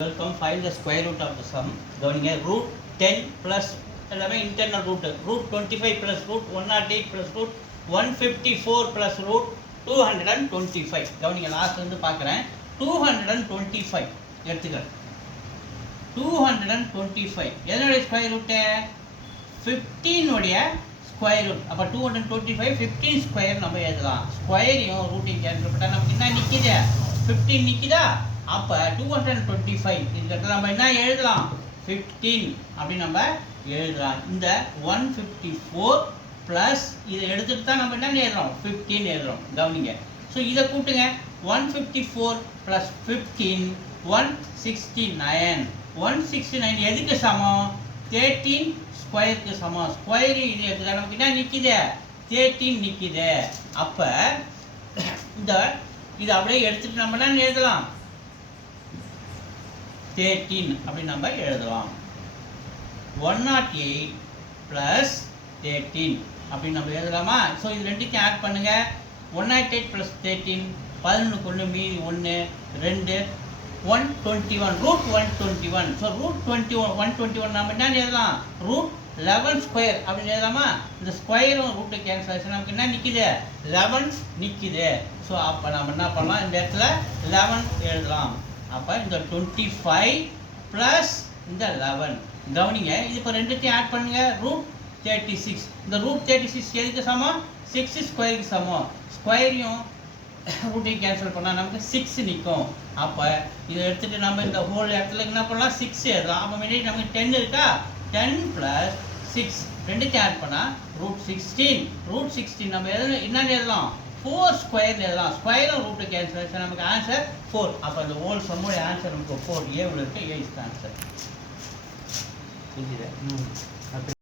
Welcome, find the square root of the sum. கவனிங்க root 10 plus எல்லாமே internal root. root 25 plus root 108 plus root 154 plus root 225. கவனிங்க last வந்து பார்க்குறேன். 225 எடுத்துக்கிறேன். 225 எதனுடைய ஸ்கொயர் ரூட்டு? 15 உடைய ஸ்கொயர் ரூட். அப்போ 225 15 ஸ்கொயர் நம்ம எழுதலாம். ஸ்கொயரையும் ரூட்டையும் கேன்சல் பண்ணால் நமக்கு என்ன நிற்கிது? 15 நிற்கிதா? அப்போ 225 இதுக்கிட்ட நம்ம என்ன எழுதலாம்? 15 அப்படின்னு நம்ம எழுதலாம். இந்த 154 ப்ளஸ் இதை எடுத்துகிட்டு தான் நம்ம என்ன எழுதுறோம்? 15 எழுதுறோம். கவனிங்க. ஸோ இதை கூட்டுங்க. 154 ப்ளஸ் 15 169. 169 எதுக்கு சமம்? 13 ஸ்கொயருக்கு சமம். ஸ்கொயரு இது எடுத்துக்கிட்டா நமக்கு என்ன நிற்கிது? 13 நிற்கிது. அப்போ இந்த இதை அப்படியே எடுத்துகிட்டு நம்ம என்ன எழுதலாம்? 13 அப்படின்னு நம்ம எழுதலாம். 108 ப்ளஸ் 13 அப்படின்னு நம்ம எழுதலாமா? ஸோ இது ரெண்டுத்தையும் ஆட் பண்ணுங்க. 108 ப்ளஸ் 13 11 கொண்டு மீதி 1 2 121 ரூட் 121. ஸோ ரூட் 121 நம்ம என்ன எழுதலாம்? ரூட் 11 ஸ்கொயர் அப்படின்னு எழுதலாமா? இந்த ஸ்கொயரும் ரூட்டை கேன்சல் ஆச்சு நமக்கு என்ன நிற்கிது? 11 நிற்கிது. ஸோ அப்போ நம்ம என்ன பண்ணலாம்? இந்த இடத்துல 11 எழுதலாம். அப்போ இந்த 25 ப்ளஸ் இந்த 11. கவனிங்க, இது இப்போ ரெண்டுத்தையும் ஆட் பண்ணுங்க. ரூட் 36. இந்த ரூட் 36 எதுக்கு சமம்? 6 ஸ்கொயருக்கு சமம். ஸ்கொயரையும் ரூட்டையும் கேன்சல் பண்ணால் நமக்கு 6 நிற்கும். அப்போ இதை எடுத்துகிட்டு நம்ம இந்த ஹோல் இடத்துல என்ன பண்ணலாம்? 6 எழுதலாம். அப்போ முன்னாடி நமக்கு 10 இருக்கா? 10 ப்ளஸ் 6 ரெண்டுத்தையும் ஆட் பண்ணால் ரூட் 16. ரூட் 16 நம்ம என்னென்னு எழுதலாம்? 4 ஸ்கொயர் எழுதலாம். ஸ்கொயரும் ரூட்டு கேன்சல் ஆச்சு நமக்கு ஆன்சர் 4. அப்போ அந்த ஹோல் சம்முடைய ஆன்சர் நமக்கு 4. ஏ இருக்கு. ஏ இஸ் ஆன்சர். புரியுது?